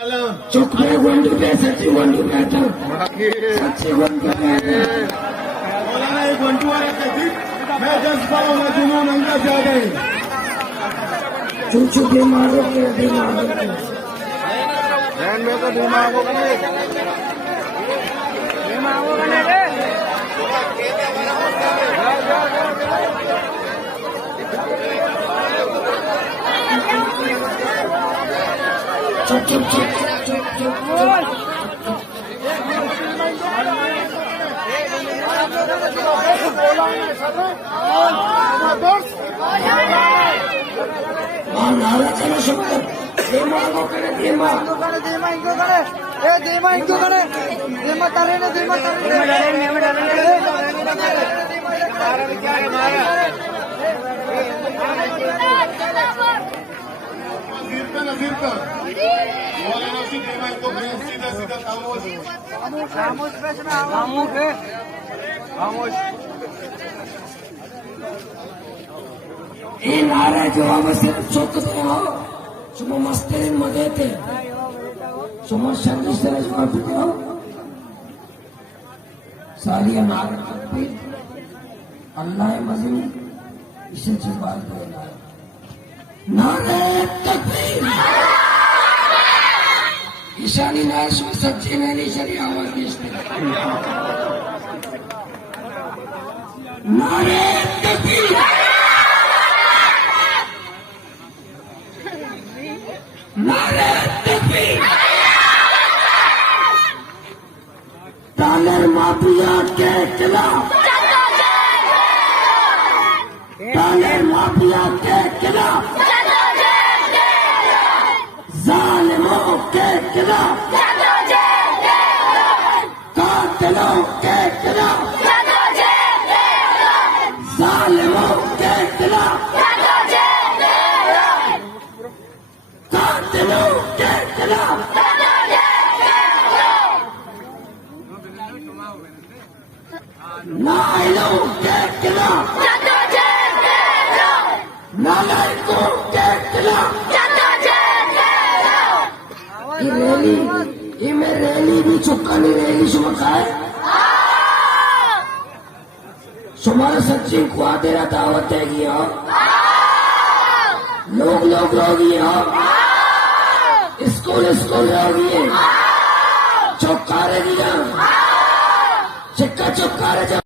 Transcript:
चुप में गुंडू पे सच्ची गुंडू पे तो सच्ची गुंडू पे मौलाना एक घंटू आ रहा था मैं जज्बा और जुनून अंदर से आ गए चूचू बीमारों के दिमागों को बहन में तो दिमागों का नहीं चुप चुप चुप चुप चुप नारा चलो शब्द दिमागों करे दिमाग इनको करे धीमा तारे ने धीमा नजीर का मौलाना से देना इनको सीधा सीधा खामोश खामोश ये नारे जो हम सिर्फ चौकते हो सुबह मस्तिन मजे थे सुबह शंदी से जवाब देते हो सारी नारे तकबीर अल्लाह मजीद इसे जवाब देना नारे तकबीर ईशानी नाश में सच्ची नैनी शरी आवाज नारे तकबीर नारे तकबीर तालर माफिया के खिलाफ तालर माफिया के खिलाफ जालिमों के खिलाफ कातिलों के खिलाफ जालिमों के खिलाफ कातिलों के खिलाफ नाइलों के खिलाफ नालायकों के खिलाफ ये रैली ये मैं रैली भी चुपका नहीं रैली सुमका है सुमारा सच्ची को तेरा दावत है कि लोग रोगी हो स्कूल रोगी चौकारे दिया चिक्का चौकारे